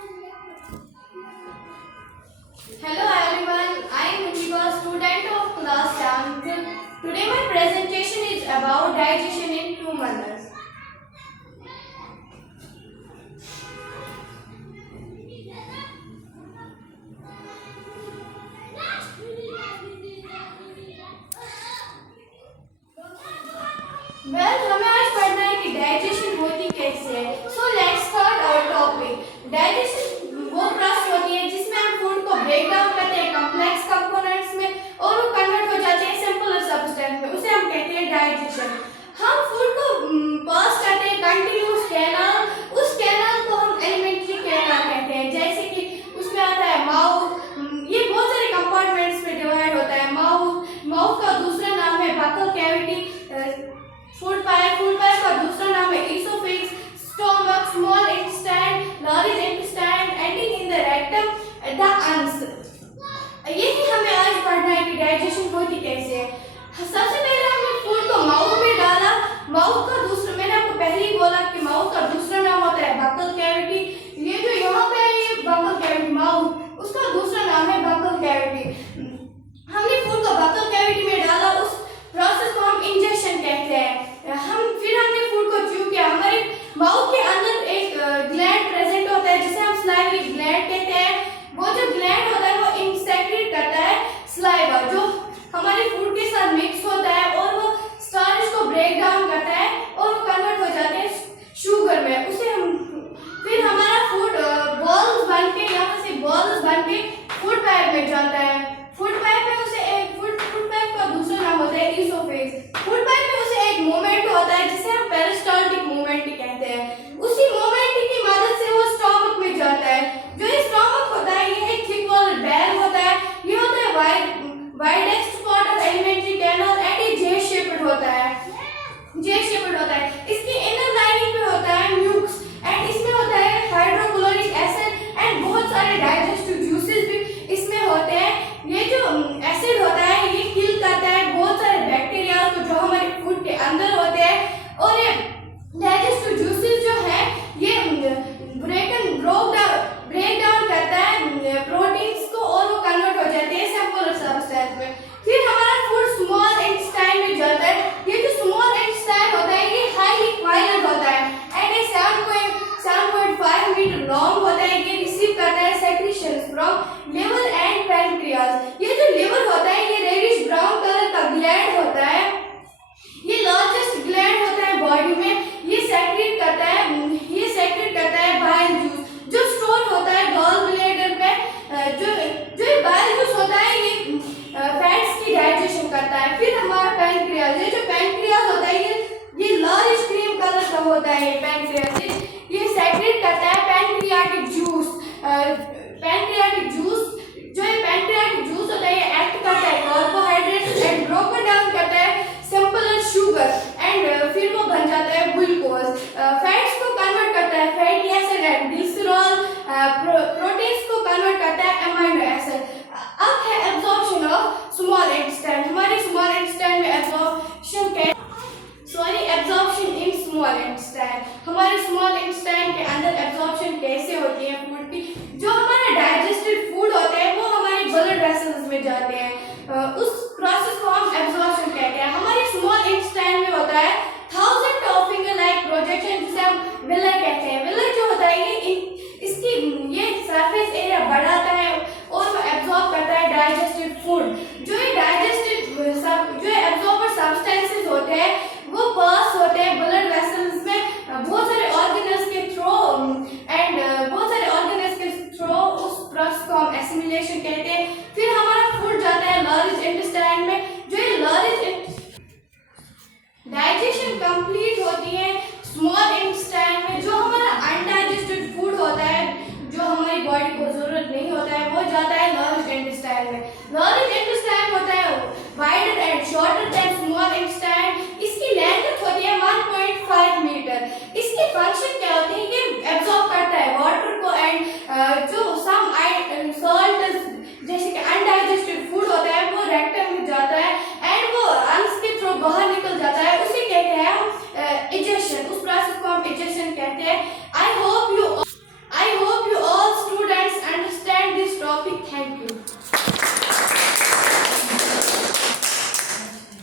Hello everyone, I am Ruchika, student of class 7th. Today my presentation is about digestion in humans. Well, हमें आज पढ़ना है कि digestion होती कैसे है. So let's start our topic. Digestion वो प्रोसेस होती है जिसमें हम फूड को ब्रेक डाउन करते हैं कॉम्प्लेक्स कंपोनेंट्स में और वो कन्वर्ट हो जाते हैं सिंपल सब्सटेंस में. उसे हम कहते हैं डाइजेशन. हम फूड को पास करते हैं कंटिन्यूअस कैनाल. उस कैनाल को हम एलिमेंट्री कैनाल कहते हैं. जैसे कि उसमें आता है माउथ. ये बहुत सारे कंपार्टमेंट्स में डिवाइड होता है. माउथ का दूसरा नाम है बकल कैविटी. फूड पाइप का दूसरा नाम है oesophagus. Stomach, small intestine, large intestine, ending in the rectum, the अंस. यही हमें आज पढ़ना है कि डाइजेशन होती कैसे है. सबसे पहले हमने फूड को माउथ में डाला. माउथ का दूसरा, मैंने आपको पहले ही बोला कि माउथ का दूसरा नाम होता है बकल कैविटी. ये जो यहाँ पे है ये बकल कैविटी माउथ, उसका दूसरा नाम है बकल कैविटी. हमने फूड को बकल कैविटी में डाला. उस प्रोसेस को हम इंजेक्शन कहते हैं. फिर हमने फूड को च्यू किया. हमारे माउथ के अंदर एक ग्लैंड प्रेजेंट होता है जिसे हम स्लाइवरी ग्लैंड कहते हैं. वो जो ग्लैंड होता है वो इंसेक्रेट करता है स्लाइवा जो हमारे फूड के साथ मिक्स होता है और वो स्टार्च को ब्रेक डाउन करता है और वो कन्वर्ट हो जाते हैं शुगर में. उसे हम फिर हमारा फूड बॉल्स बन के यहाँ से बॉल्स बन के फूड पाइप में जाता है. फूड पाइप में उसे एक फूड पाइप का दूसरा नाम होता है ईसोफेगस. फूड पाइप में उसे एक मूवमेंट होता है जिसे हम पेरिस्टाल्टिक मूवमेंट कहते हैं. उसी मूवमेंट की मदद से वो स्टोमक में जाता है. जो ये स्टोमक होता है ये एक थिक वॉल बैग होता है. ये होता है widest part of alimentary canal and ये जे शेप्ड होता है. इसकी इनर लाइनिंग पे होता है म्यूक्स एंड इसमें होता है हाइड्रोक्लोरिक एसिड एंड बहुत सारे डाइजेस्टिव जूसेस भी इसमें होते हैं. ये जो एसिड होता है ये किल करता है बहुत सारे बैक्टीरिया को जो हमारे फूड के अंदर होते हैं. और ये डाइजेस्टिव जूसेस जो है ये ब्रेक डाउन करता है प्रोटीन्स को और वो कन्वर्ट हो जाते हैं सिंपल सब्सटेंस में. फिर हमारा फूड स्मॉल इंटेस्टाइन में जाता है. ये जो स्मॉल इंटेस्टाइन होता है ये हाईली वायलेंट होता है एंड ये 7.5 मीटर लॉन्ग होता है. ये रिसीव करता है secretions from liver and pancreas. ये जो लिवर होता है ये रेडिश ब्राउन कलर का ग्लैंड होता है. ये लार्जेस्ट ग्लैंड होता है बॉडी में. ये सेक्रेट करता है बाइल जूस जो स्टोर होता है गॉल ब्लैडर में. जो बाइल जूस होता है ये फैट्स की डाइजेशन करता है. फिर हमारा पैनक्रियाज, ये जो पैनक्रियाज होता है ये लार्ज क्रीम कलर का होता है. ये पैनक्रियाज ये सेक्रेट करता है पैनक्रियाटिक जूस. जो ये पैनक्रियाटिक जूस होता है ये एक्ट करता है कार्बोहाइड्रेट्स एंड ब्रोकन डाउन करता है सिंपल शुगर एंड फिर वो बन जाता है ग्लूकोज. फैट्स को कन्वर्ट करता है fatty acid and glycerol. Proteins को कन्वर्ट करता है अमीनो एसिड. अब है एब्जॉर्प्शन ऑफ स्मॉल इंटेस्टाइन. हमारे स्मॉल इंटेस्टाइन में एब्जॉर्प्शन इन स्मॉल इंटेस्टाइन. हमारे स्मॉल इंटेस्टाइन के अंदर एब्जॉर्प्शन कैसे होती है फूड की. जो हमारा डाइजेस्टेड फूड होता है वो हमारे ब्लड वेसल्स में जाते हैं. उस प्रोसेस को हम एब्जॉर्प्शन कहते हैं. हमारे स्मॉल इंटेस्टाइन में होता है 1000 टॉप फिंगर लाइक प्रोजेक्शन जिसे हम विलर कहते हैं. विलर जो होता है ये सरफेस एरिया बढ़ाता है और वो एब्जॉर्ब करता है डाइजेस्टेड फूड. जो एब्जॉर्बर सब्सटेंसेस होते हैं वो पास होते हैं ब्लड वेसल्स में बहुत सारे ऑर्गेनल्स के थ्रू उस प्रोसेस को हम एसिमिलेशन कहते हैं. फिर हमारा फूड जाता है लार्ज इंटेस्टाइन में. जो ये डाइजेशन कंप्लीट होती है स्मॉल इंटेस्टाइन में. जो हमारा अनडाइजेस्टेड फूड होता है जो हमारी बॉडी को जरूरत नहीं होता है वो जाता है लार्ज इंटेस्टाइन में. लार्ज इंटेस्टाइन होता है wider and shorter than small intestine. इसकी लेंथ होती है 1.5 मीटर. इसकी फंक्शन क्या होती है ये एब्जॉर्ब करता है वाटर को एंड जो सम सॉल्ट जैसे कि अनडाइजेस्टेड फूड होता है वो रेक्टम में जाता है एंड वो अंस के थ्रू बाहर निकल जाता है. उसे कहते हैं हम इजेक्शन. उस प्रोसेस को हम इजेक्शन कहते हैं. I hope you all you.